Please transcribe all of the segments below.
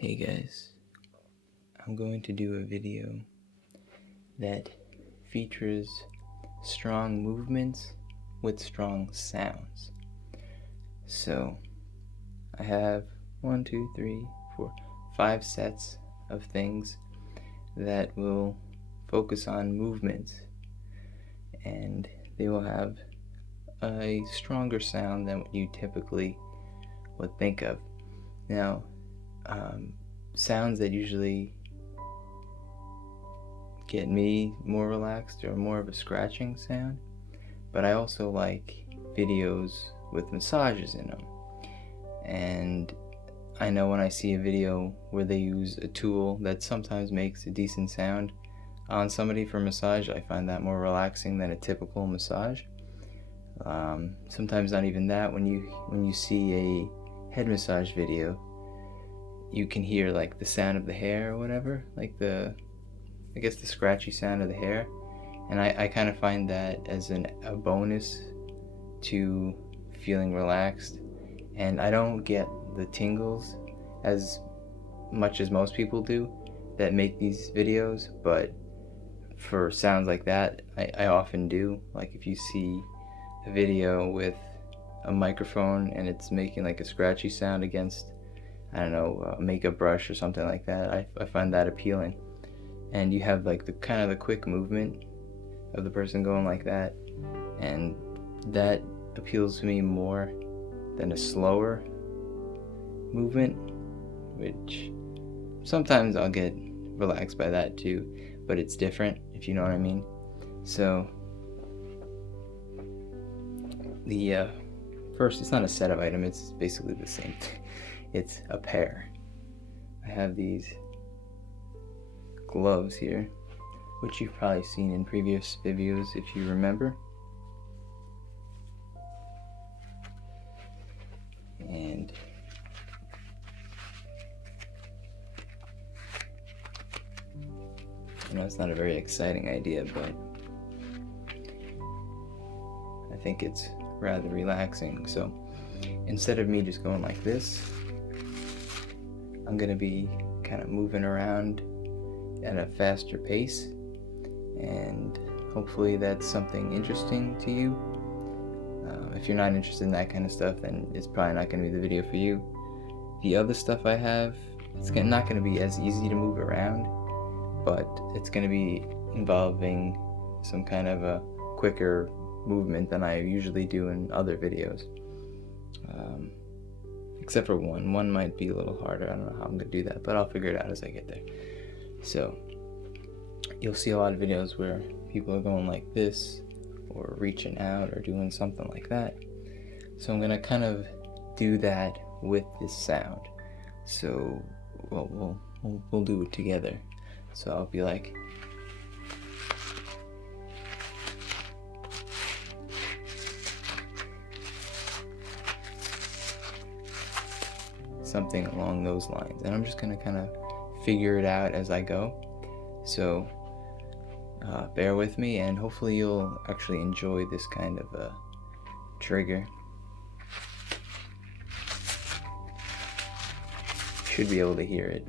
Hey guys, I'm going to do a video that features strong movements with strong sounds. So I have 5 sets of things that will focus on movements, and they will have a stronger sound than what you typically would think of. Now, sounds that usually get me more relaxed are more of a scratching sound, but I also like videos with massages in them. And I know when I see a video where they use a tool that sometimes makes a decent sound on somebody for massage, I find that more relaxing than a typical massage. Sometimes not even that. When you see a head massage video, you can hear like the sound of the hair or whatever, like the scratchy sound of the hair, and I kind of find that as a bonus to feeling relaxed. And I don't get the tingles as much as most people that make these videos, but for sounds like that, I often do. Like if you see a video with a microphone and it's making like a scratchy sound against, I don't know, a makeup brush or something like that, I find that appealing. And you have like the kind of the quick movement of the person going like that, and that appeals to me more than a slower movement, which sometimes I'll get relaxed by that too, but it's different, if you know what I mean. So the first, it's not a set of items, it's basically the same thing. It's a pair. I have these gloves here, which you've probably seen in previous videos if you remember. And I know it's not a very exciting idea, but I think it's rather relaxing. So instead of me just going like this, I'm gonna be kind of moving around at a faster pace, and hopefully that's something interesting to you. If you're not interested in that kind of stuff, then it's probably not going to be the video for you. The other stuff I have, it's not going to be as easy to move around, but it's going to be involving some kind of a quicker movement than I usually do in other videos. Except for one might be a little harder. I don't know how I'm going to do that, but I'll figure it out as I get there. So you'll see a lot of videos where people are going like this, or reaching out, or doing something like that. So I'm going to kind of do that with this sound. So we'll do it together. So I'll be like, something along those lines, and I'm just going to kind of figure it out as I go. So bear with me, and hopefully you'll actually enjoy this kind of a trigger. Should be able to hear it.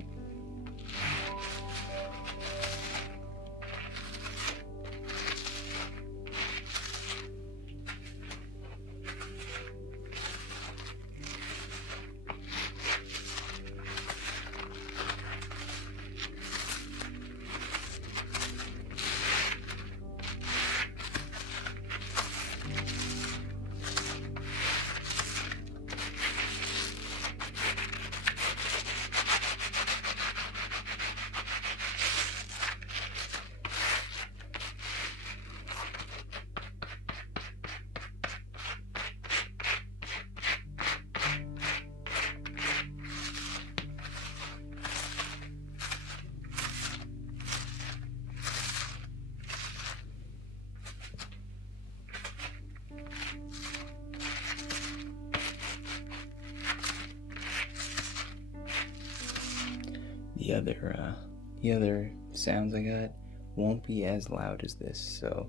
The other sounds I got won't be as loud as this, so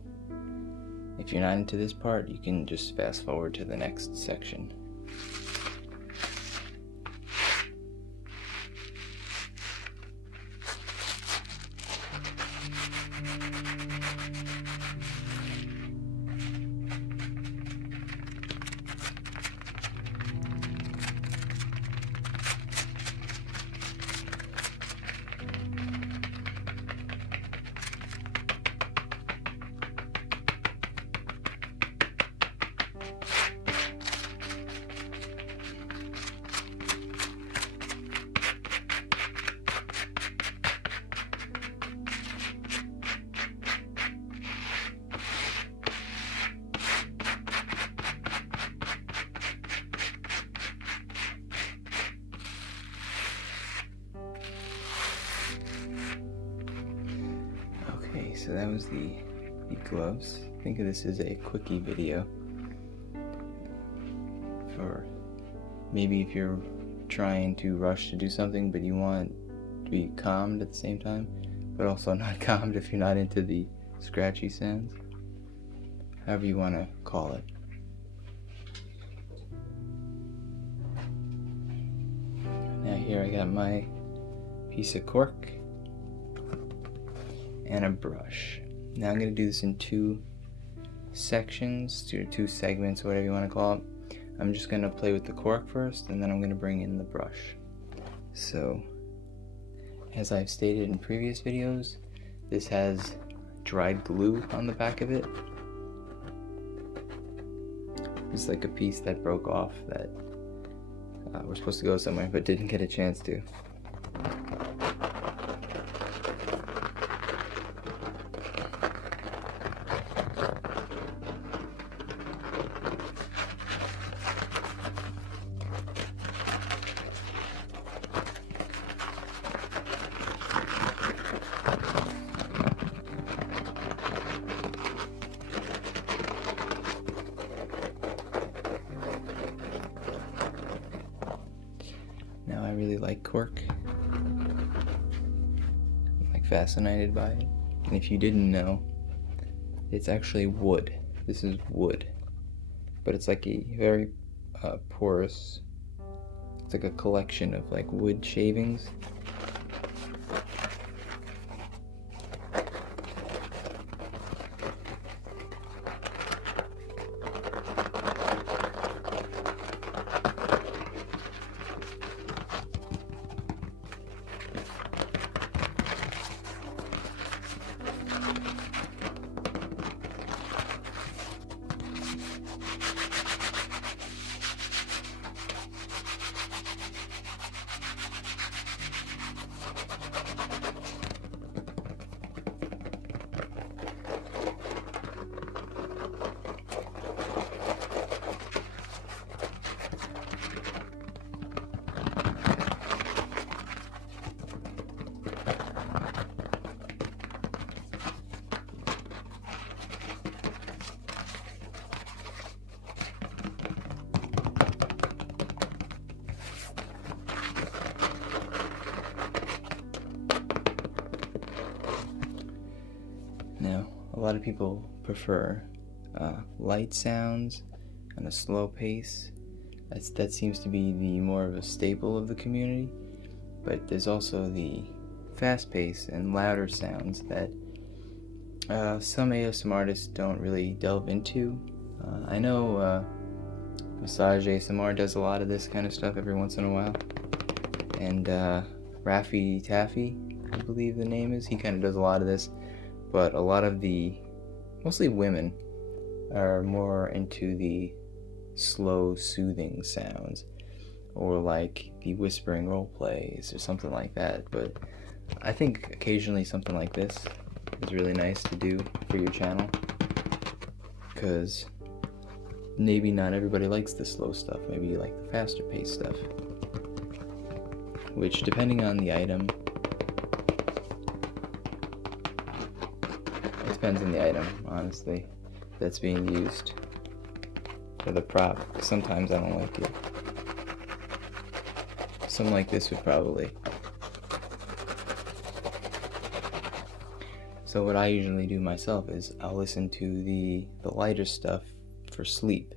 if you're not into this part, you can just fast forward to the next section. Okay, so that was the gloves. Think of this as a quickie video for maybe if you're trying to rush to do something but you want to be calmed at the same time, but also not calmed if you're not into the scratchy sounds. However you want to call it. Now here I got my piece of cork and a brush. Now I'm going to do this in two sections, or two segments, whatever you want to call it. I'm just going to play with the cork first, and then I'm going to bring in the brush. So, as I've stated in previous videos, this has dried glue on the back of it. It's like a piece that broke off that we're supposed to go somewhere but didn't get a chance to. Now I really like cork. I'm like fascinated by it. And if you didn't know, it's actually wood. This is wood. But it's like a very porous, it's like a collection of like wood shavings. Now, a lot of people prefer light sounds and a slow pace. That seems to be the more of a staple of the community. But there's also the fast pace and louder sounds that some ASMR artists don't really delve into. I know Massage ASMR does a lot of this kind of stuff every once in a while. And Raffy Taffy, I believe the name is, he kind of does a lot of this. But a lot of mostly women, are more into the slow, soothing sounds, or like the whispering role plays or something like that. But I think occasionally something like this is really nice to do for your channel, because maybe not everybody likes the slow stuff. Maybe you like the faster paced stuff, which, depending on the item, depends on the item, honestly, that's being used for the prop. Sometimes I don't like it. Something like this would probably. So what I usually do myself is I'll listen to the lighter stuff for sleep.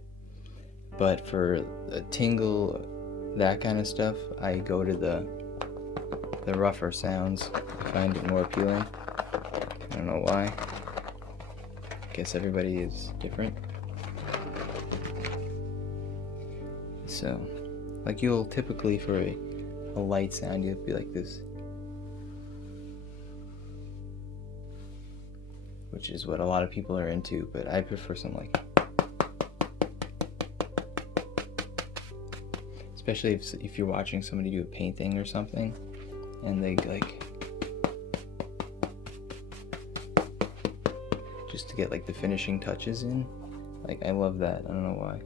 But for a tingle, that kind of stuff, I go to the rougher sounds. I find it more appealing. I don't know why. Guess everybody is different. So, like you'll typically, for a light sound, you'll be like this, which is what a lot of people are into, but I prefer something like, especially if you're watching somebody do a painting or something, and they like, just to get like the finishing touches in. Like, I love that. I don't know why.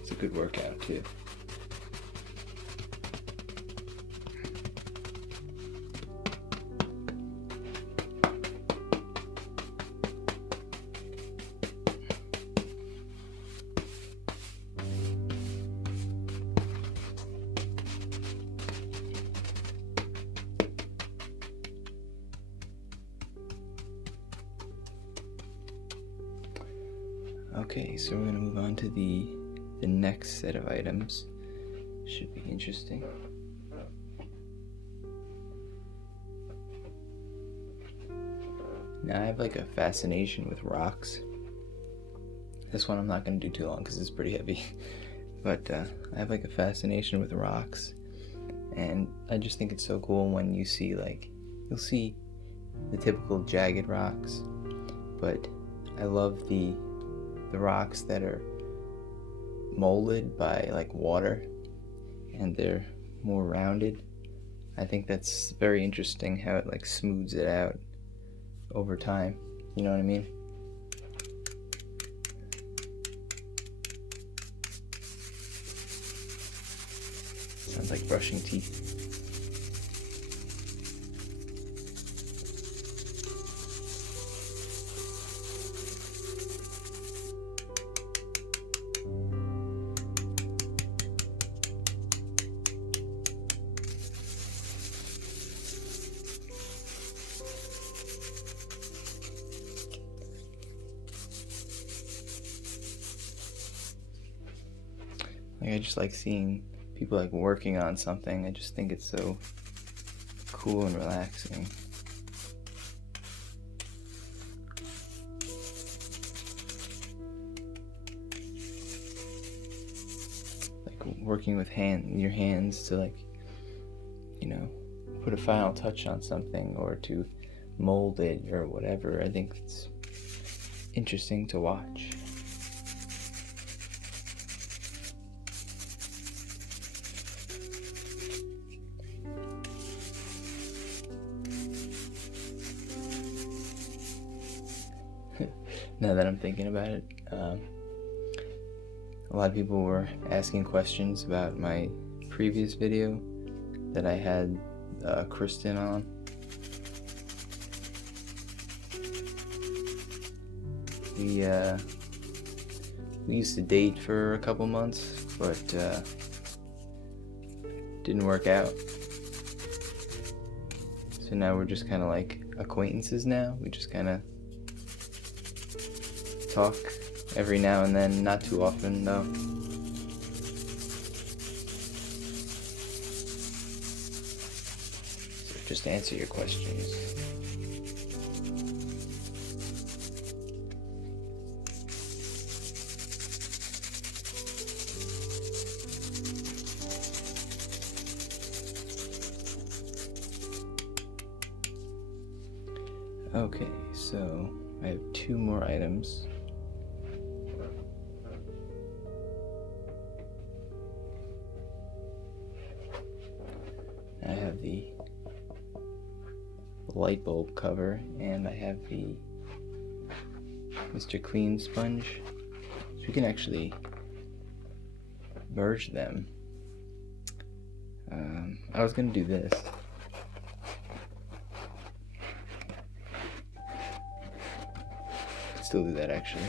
It's a good workout too. Okay, so we're gonna move on to the next set of items. Should be interesting. Now I have like a fascination with rocks. This one I'm not gonna do too long because it's pretty heavy. But I have like a fascination with rocks, and I just think it's so cool when you see, like, you'll see the typical jagged rocks, but I love the rocks that are molded by like water and they're more rounded. I think that's very interesting how it like smooths it out over time. You know what I mean? Sounds like brushing teeth. Like, I just like seeing people like working on something. I just think it's so cool and relaxing. Like working with your hands to, like, you know, put a final touch on something or to mold it or whatever. I think it's interesting to watch. Now that I'm thinking about it, a lot of people were asking questions about my previous video that I had Kristen on. We used to date for a couple months, but didn't work out. So now we're just kind of like acquaintances now. We just kind of talk every now and then, not too often though. So just to answer your questions. Okay, so I have two more items. I have the light bulb cover, and I have the Mr. Clean sponge. So you can actually merge them. I was gonna do this. Could still do that actually.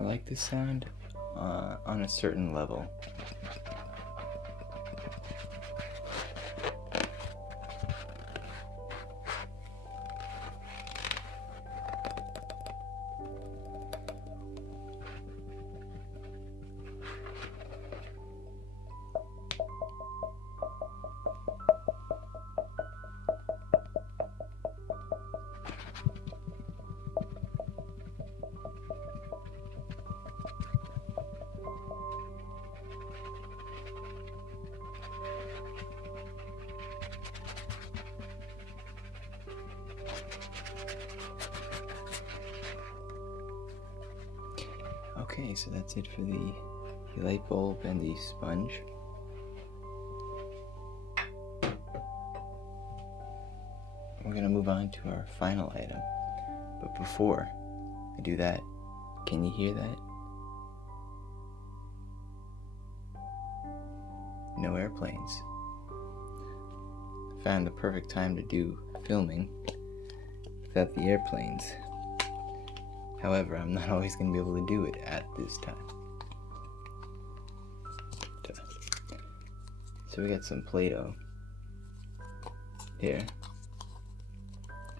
I like this sound on a certain level. Okay, so that's it for the light bulb and the sponge. We're going to move on to our final item. But before I do that, can you hear that? No airplanes. I found the perfect time to do filming without the airplanes. However, I'm not always going to be able to do it at this time. So we got some Play-Doh here.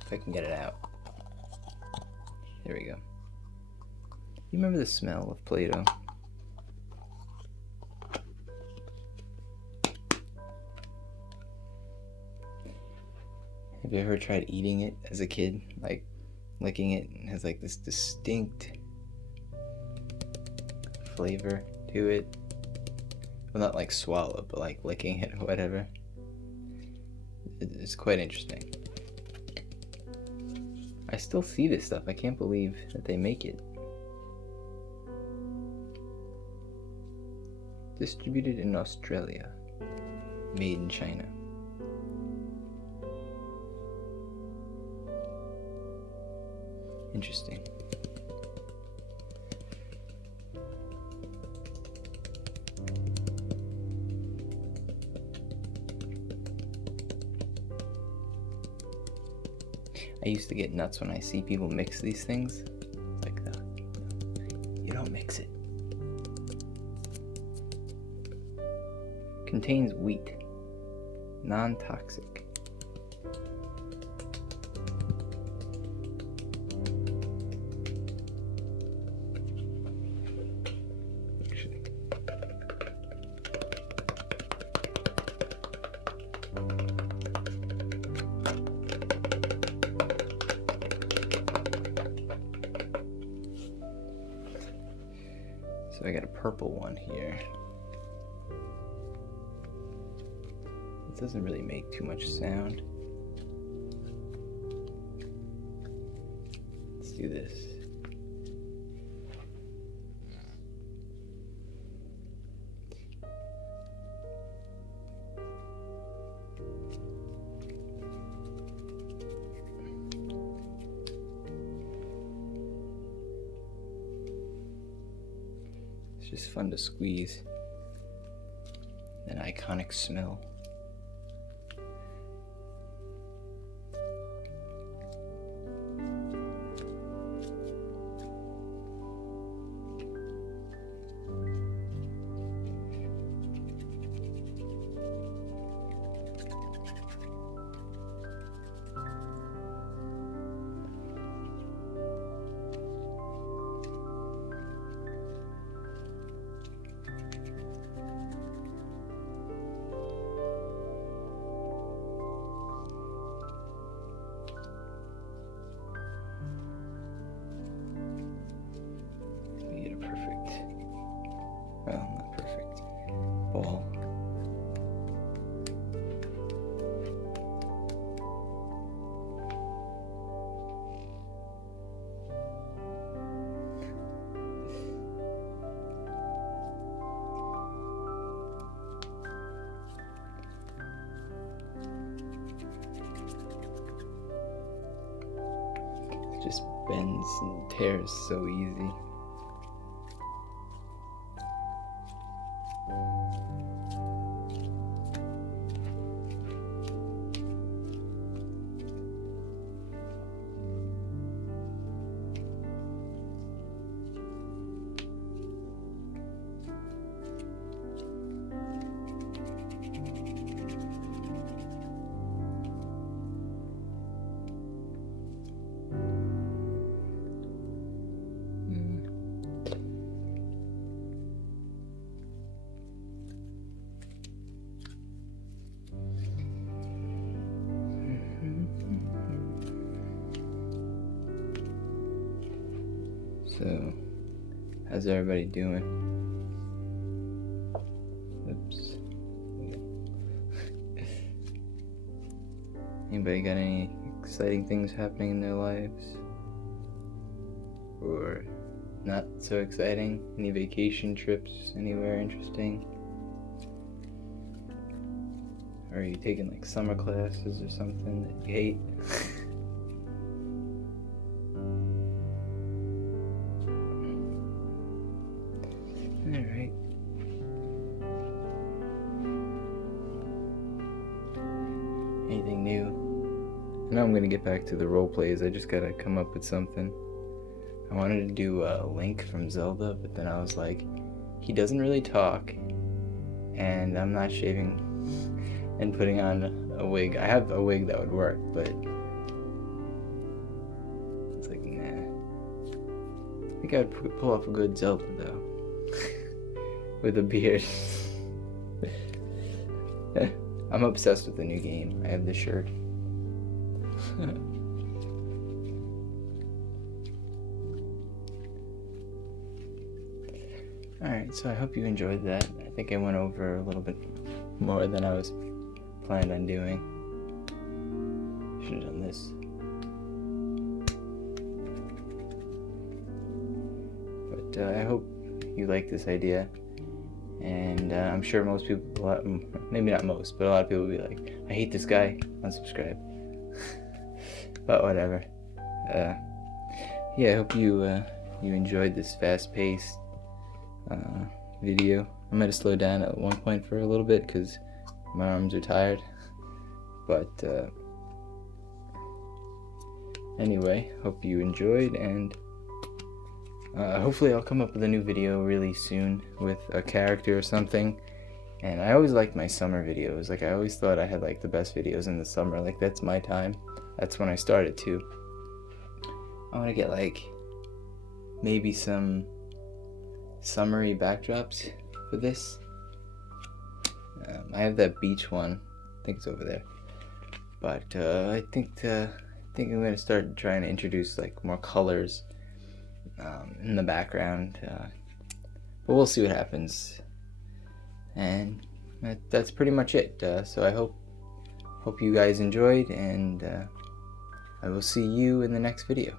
If I can get it out. There we go. You remember the smell of Play-Doh? Have you ever tried eating it as a kid? Like licking it, and it has like this distinct flavor to it. Well, not like swallow, but like licking it or whatever. It's quite interesting. I still see this stuff. I can't believe that they make it. Distributed in Australia. Made in China. Interesting. I used to get nuts when I see people mix these things. Like, you don't mix it. Contains wheat. Non-toxic. So I got a purple one here. It doesn't really make too much sound. Let's do this. It's just fun to squeeze. An iconic smell. Well, not perfect. Ball. It just bends and tears so easy. So, how's everybody doing? Oops. Anybody got any exciting things happening in their lives? Or not so exciting? Any vacation trips anywhere interesting? Or are you taking like summer classes or something that you hate? Alright. Anything new? I know I'm gonna get back to the role plays. I just gotta come up with something. I wanted to do a Link from Zelda, but then I was like, he doesn't really talk, and I'm not shaving and putting on a wig. I have a wig that would work, but it's like, nah. I think I'd pull off a good Zelda though, with a beard. I'm obsessed with the new game. I have this shirt. Alright, so I hope you enjoyed that. I think I went over a little bit more than I was planned on doing. Should have done this. But I hope you like this idea. And I'm sure most people, maybe not most, but a lot of people will be like, I hate this guy, unsubscribe. But whatever. Yeah, I hope you enjoyed this fast-paced video. I might have slowed down at one point for a little bit because my arms are tired. But anyway, hope you enjoyed, and hopefully I'll come up with a new video really soon with a character or something. And I always liked my summer videos. Like, I always thought I had like the best videos in the summer. Like, that's my time. That's when I started too. I want to get like maybe some summery backdrops for this. I have that beach one. I think it's over there. But I think I'm going to start trying to introduce like more colors in the background. But we'll see what happens. And that's pretty much it. So I hope you guys enjoyed, and I will see you in the next video.